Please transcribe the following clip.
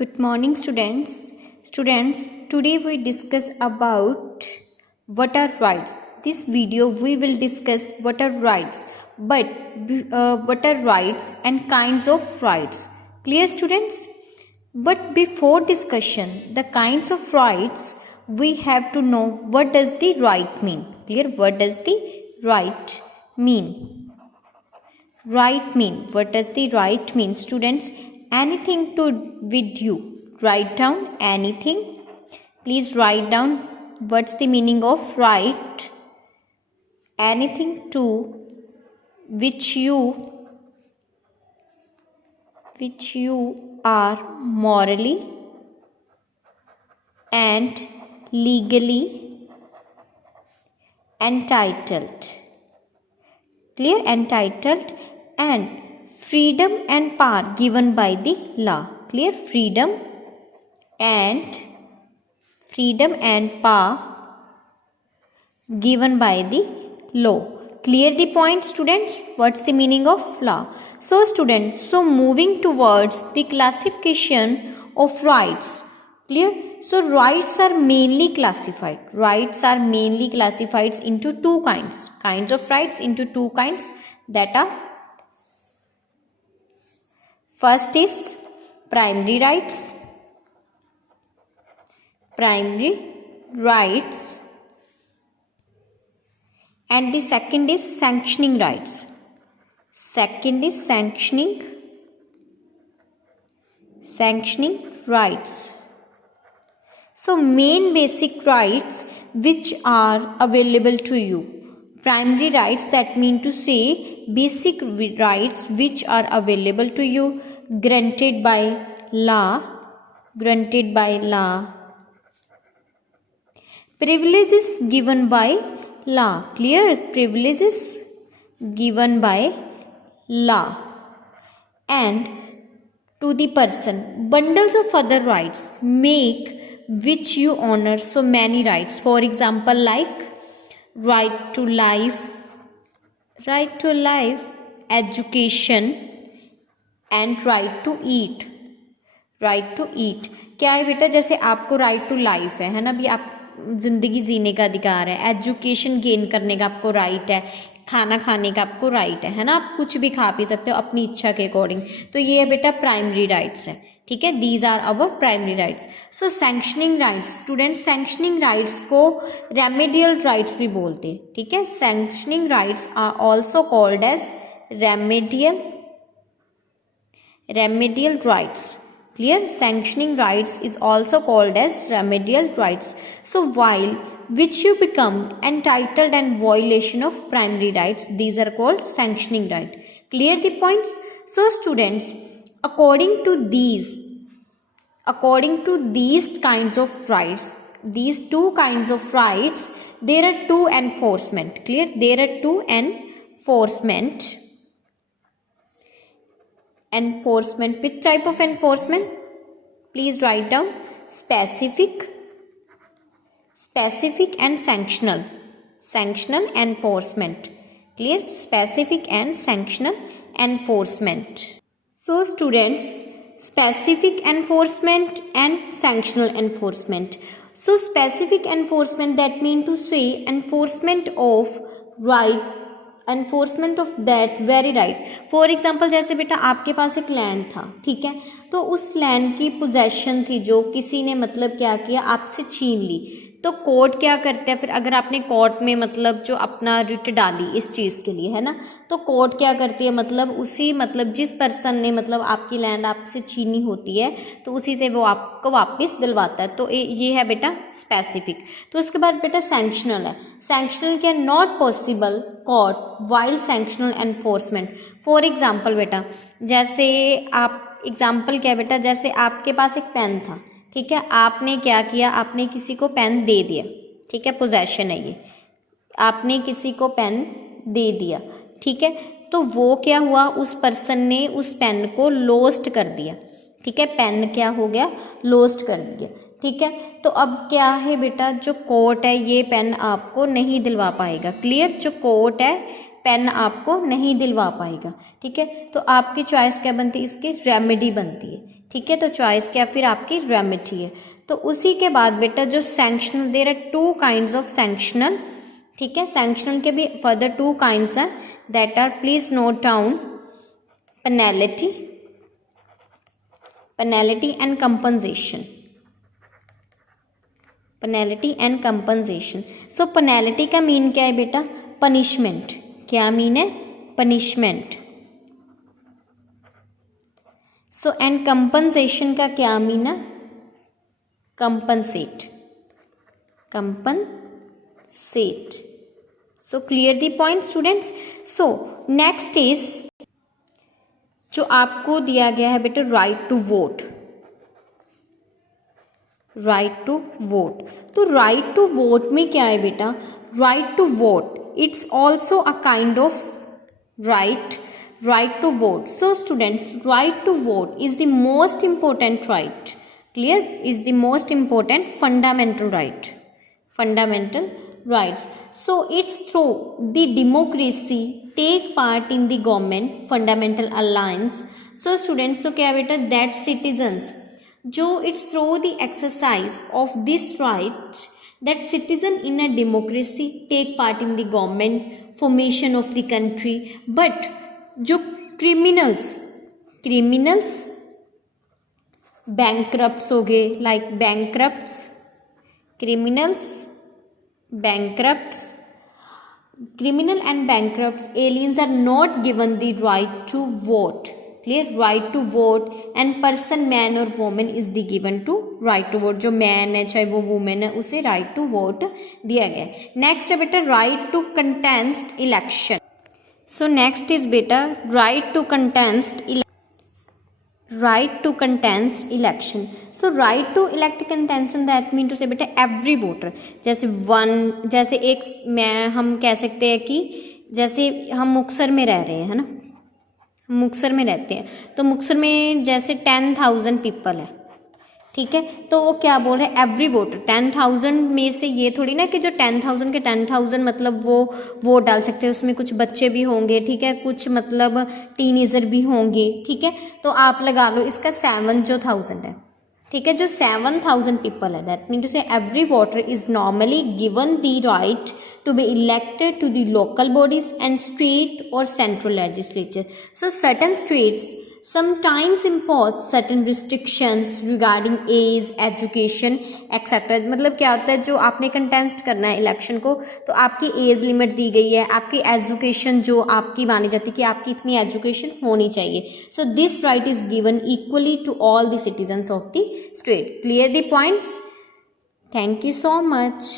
Good morning, students. Students, today we discuss about what are rights. This video we will discuss what are rights, but what are rights and kinds of rights. Clear, students? But before discussion, the kinds of rights, we have to know what does the right mean. Clear? What does the right mean? Right mean. What does the right mean, students? Anything to with you. Write down anything. Please write down what's the meaning of right. Anything to which you are morally and legally entitled. Clear? Entitled. And freedom and power given by the law. Clear? Freedom and power given by the law. Clear the point, students? What's the meaning of law? So students, moving towards the classification of rights. Clear? So rights are mainly classified. Rights are mainly classified into two kinds. Kinds of rights into two kinds, that are: first is primary rights. Primary rights. And the second is sanctioning rights. Second is sanctioning rights. So main basic rights which are available to you. Primary rights, that mean to say basic rights which are available to you, granted by law. Privileges given by law. Clear? Privileges given by law. And to the person, bundles of other rights make which you honor so many rights. For example, like right to life, education, and right to eat. क्या है बेटा? जैसे आपको right to life है ना, अभी आप जिंदगी जीने का अधिकार है, एजुकेशन गेन करने का आपको राइट है, खाना खाने का आपको राइट है ना, आप कुछ भी खा पी सकते हो अपनी इच्छा के अकॉर्डिंग। तो ये है बेटा प्राइमरी राइट्स है, ठीक है। These are our primary rights. So sanctioning rights, students, sanctioning rights को रेमेडियल राइट्स भी बोलते हैं, ठीक है। Sanctioning rights are also called as remedial rights. Clear? Sanctioning rights is also called as remedial rights. So while which you become entitled and violation of primary rights, these are called sanctioning right. Clear the points? So students, according to these kinds of rights, these two kinds of rights, there are two enforcement. Clear? There are two enforcement. Which type of enforcement? Please write down: specific and sanctional enforcement. Clear? Specific and sanctional enforcement. So students, specific enforcement and sanctional enforcement. So specific enforcement, that mean to say enforcement of right, enforcement of that very right. For example, जैसे बेटा आपके पास एक लैंड था, ठीक है, तो उस लैंड की पोजेशन थी जो किसी ने मतलब क्या किया, आपसे छीन ली। तो कोर्ट क्या करते हैं फिर, अगर आपने कोर्ट में मतलब जो अपना रिट डाली इस चीज़ के लिए, है ना, तो कोर्ट क्या करती है, मतलब उसी मतलब जिस पर्सन ने मतलब आपकी लैंड आपसे छीनी होती है, तो उसी से वो आपको वापस दिलवाता है। तो ये है बेटा स्पेसिफिक। तो उसके बाद बेटा सैंक्शनल है। Sanction can not possible court while sanction enforcement. For example बेटा, जैसे आप एग्जाम्पल क्या है बेटा, जैसे आपके पास एक पेन था, ठीक है, आपने क्या किया, आपने किसी को पेन दे दिया, ठीक है, पोजेशन है ये, आपने किसी को पेन दे दिया, ठीक है, तो वो क्या हुआ, उस पर्सन ने उस पेन को लॉस्ट कर दिया, ठीक है, पेन क्या हो गया, लॉस्ट कर दिया, ठीक है। तो अब क्या है बेटा, जो कोर्ट है ये पेन आपको नहीं दिलवा पाएगा। क्लियर? जो कोर्ट है पेन आपको नहीं दिलवा पाएगा, ठीक है। तो आपकी चॉइस क्या बनती है, इसकी रेमेडी बनती है, ठीक है। तो चॉइस क्या फिर आपकी रेमेडी है। तो उसी के बाद बेटा जो sanctional, there are 2 kinds of sanctional, ठीक है। सैंक्शनल के भी फर्दर 2 काइंड्स हैं, that are, please note down, penalty and compensation, penalty and compensation. So penalty का मीन क्या है बेटा, पनिशमेंट। क्या मीन है, पनिशमेंट। सो एंड कंपनसेशन का क्या मीन है, compensate, compensate. So clear the point students. So next is जो आपको दिया गया है बेटा, right to vote, right to vote. तो राइट टू वोट में क्या है बेटा, right to vote it's also a kind of right to vote. So students, right to vote is the most important right, clear, is the most important fundamental right, fundamental rights. So it's through the democracy take part in the government fundamental alliance. So students, तो क्या बेटा, that citizens, जो it's through the exercise of this right that citizen in a democracy take part in the government formation of the country. But जो criminals bankrupts हो गए, like bankrupts, criminals, bankrupts, criminal and bankrupts aliens are not given the right to vote, clear, right to vote, and person man or woman is the given to right to vote. जो मैन है चाहे वो वुमेन है उसे right to vote दिया गया है। नेक्स्ट है बेटा right to contest election. So next is बेटा right to contest election. So right to elect contestant, that mean to say बेटा every voter, जैसे एक हम कह सकते हैं कि जैसे हम मुक्तसर में रह रहे हैं, है ना, मुक्तसर में रहते हैं, तो मुक्तसर में जैसे 10,000 पीपल है, ठीक है। तो वो क्या बोल रहे हैं, एवरी वोटर, 10,000 में से ये थोड़ी ना कि जो 10,000 के 10,000 मतलब वो वोट डाल सकते हैं, उसमें कुछ बच्चे भी होंगे, ठीक है, कुछ मतलब टीनेजर भी होंगे, ठीक है। तो आप लगा लो इसका 7,000 है, ठीक है, जो 7,000 पीपल है, दैट मीन टू से every voter is normally given the right to be elected to the local bodies and state or central legislature. So certain states sometimes impose certain restrictions regarding age, education, etc. मतलब क्या होता है, जो आपने कंटेस्ट करना है इलेक्शन को, तो आपकी एज लिमिट दी गई है, आपकी एजुकेशन जो आपकी मानी जाती है कि आपकी इतनी एजुकेशन होनी चाहिए. So this right is given equally to all the citizens of the state. Clear the points? Thank you so much.